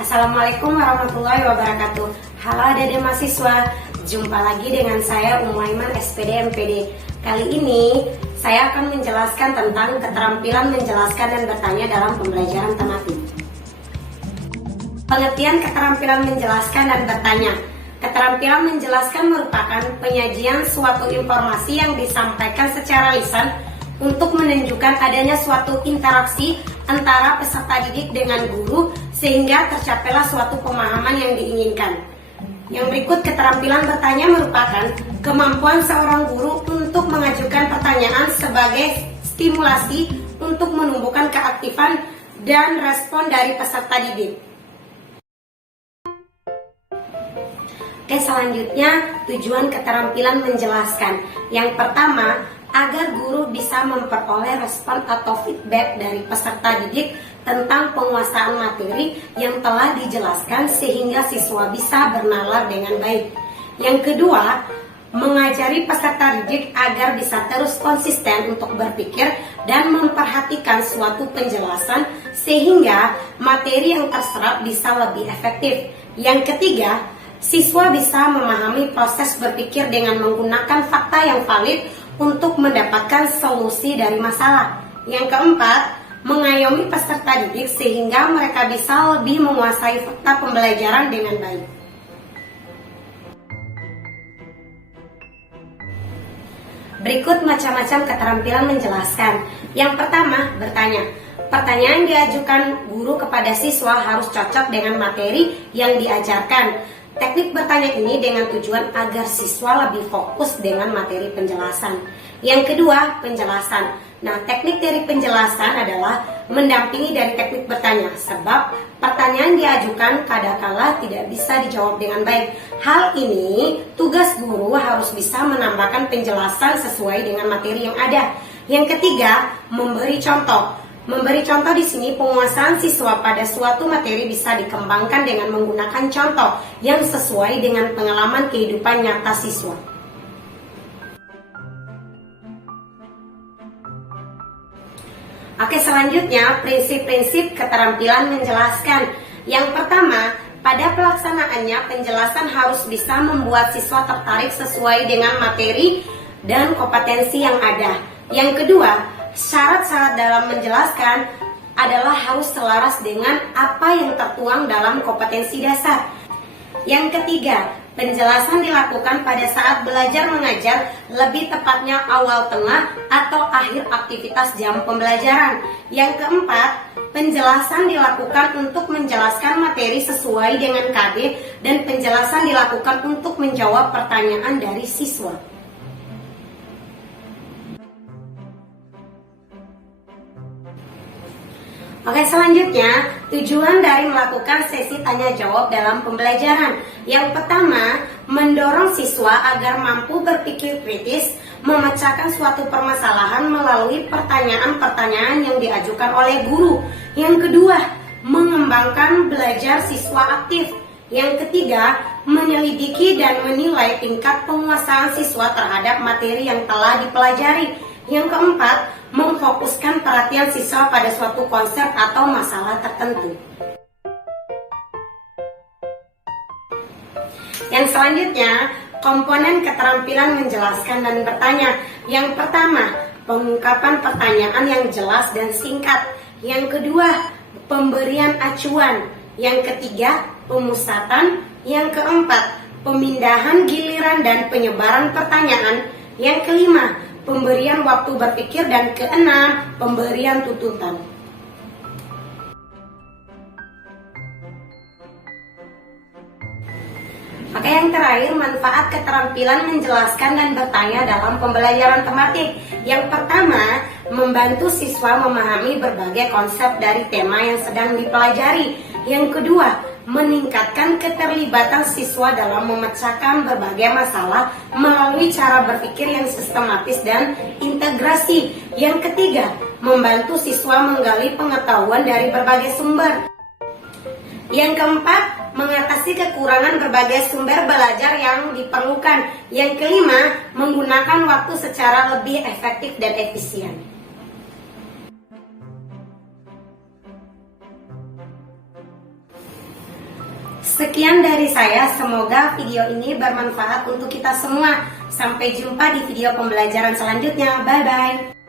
Assalamualaikum warahmatullahi wabarakatuh. Halo adik-adik mahasiswa, jumpa lagi dengan saya Umaiman SPD MPD. Kali ini saya akan menjelaskan tentang keterampilan menjelaskan dan bertanya dalam pembelajaran tematik. Pengertian keterampilan menjelaskan dan bertanya. Keterampilan menjelaskan merupakan penyajian suatu informasi yang disampaikan secara lisan untuk menunjukkan adanya suatu interaksi antara peserta didik dengan guru sehingga tercapailah suatu pemahaman yang diinginkan. Yang berikut, keterampilan bertanya merupakan kemampuan seorang guru untuk mengajukan pertanyaan sebagai stimulasi untuk menumbuhkan keaktifan dan respon dari peserta didik. Oke, selanjutnya tujuan keterampilan menjelaskan. Yang pertama, agar guru bisa memperoleh respon atau feedback dari peserta didik tentang penguasaan materi yang telah dijelaskan sehingga siswa bisa bernalar dengan baik. Yang kedua, mengajari peserta didik agar bisa terus konsisten untuk berpikir dan memperhatikan suatu penjelasan sehingga materi yang terserap bisa lebih efektif. Yang ketiga, siswa bisa memahami proses berpikir dengan menggunakan fakta yang valid untuk mendapatkan solusi dari masalah. Yang keempat, mengayomi peserta didik sehingga mereka bisa lebih menguasai fakta pembelajaran dengan baik. Berikut macam-macam keterampilan menjelaskan. Yang pertama, bertanya. Pertanyaan diajukan guru kepada siswa harus cocok dengan materi yang diajarkan. Teknik bertanya ini dengan tujuan agar siswa lebih fokus dengan materi penjelasan. Yang kedua, penjelasan. Nah, teknik dari penjelasan adalah mendampingi dari teknik bertanya, sebab pertanyaan diajukan kadangkala tidak bisa dijawab dengan baik. Hal ini, tugas guru harus bisa menambahkan penjelasan sesuai dengan materi yang ada. Yang ketiga, memberi contoh. Memberi contoh di sini penguasaan siswa pada suatu materi bisa dikembangkan dengan menggunakan contoh yang sesuai dengan pengalaman kehidupan nyata siswa. Oke, selanjutnya prinsip-prinsip keterampilan menjelaskan. Yang pertama, pada pelaksanaannya penjelasan harus bisa membuat siswa tertarik sesuai dengan materi dan kompetensi yang ada. Yang kedua, syarat-syarat dalam menjelaskan adalah harus selaras dengan apa yang tertuang dalam kompetensi dasar. Yang ketiga, penjelasan dilakukan pada saat belajar mengajar, lebih tepatnya awal, tengah, atau akhir aktivitas jam pembelajaran. Yang keempat, penjelasan dilakukan untuk menjelaskan materi sesuai dengan KD dan penjelasan dilakukan untuk menjawab pertanyaan dari siswa. Oke, selanjutnya tujuan dari melakukan sesi tanya jawab dalam pembelajaran. Yang pertama, mendorong siswa agar mampu berpikir kritis, memecahkan suatu permasalahan melalui pertanyaan-pertanyaan yang diajukan oleh guru. Yang kedua, mengembangkan belajar siswa aktif. Yang ketiga, menyelidiki dan menilai tingkat penguasaan siswa terhadap materi yang telah dipelajari. Yang keempat, memfokuskan perhatian siswa pada suatu konsep atau masalah tertentu. Yang selanjutnya, komponen keterampilan menjelaskan dan bertanya. Yang pertama, pengungkapan pertanyaan yang jelas dan singkat. Yang kedua, pemberian acuan. Yang ketiga, pemusatan. Yang keempat, pemindahan giliran dan penyebaran pertanyaan. Yang kelima, pemberian waktu berpikir, dan keenam, pemberian tuntutan. Oke, yang terakhir, manfaat keterampilan menjelaskan dan bertanya dalam pembelajaran tematik. Yang pertama, membantu siswa memahami berbagai konsep dari tema yang sedang dipelajari. Yang kedua, meningkatkan keterlibatan siswa dalam memecahkan berbagai masalah melalui cara berpikir yang sistematis dan integrasi. Yang ketiga, membantu siswa menggali pengetahuan dari berbagai sumber. Yang keempat, mengatasi kekurangan berbagai sumber belajar yang diperlukan. Yang kelima, menggunakan waktu secara lebih efektif dan efisien. Sekian dari saya, semoga video ini bermanfaat untuk kita semua. Sampai jumpa di video pembelajaran selanjutnya. Bye-bye.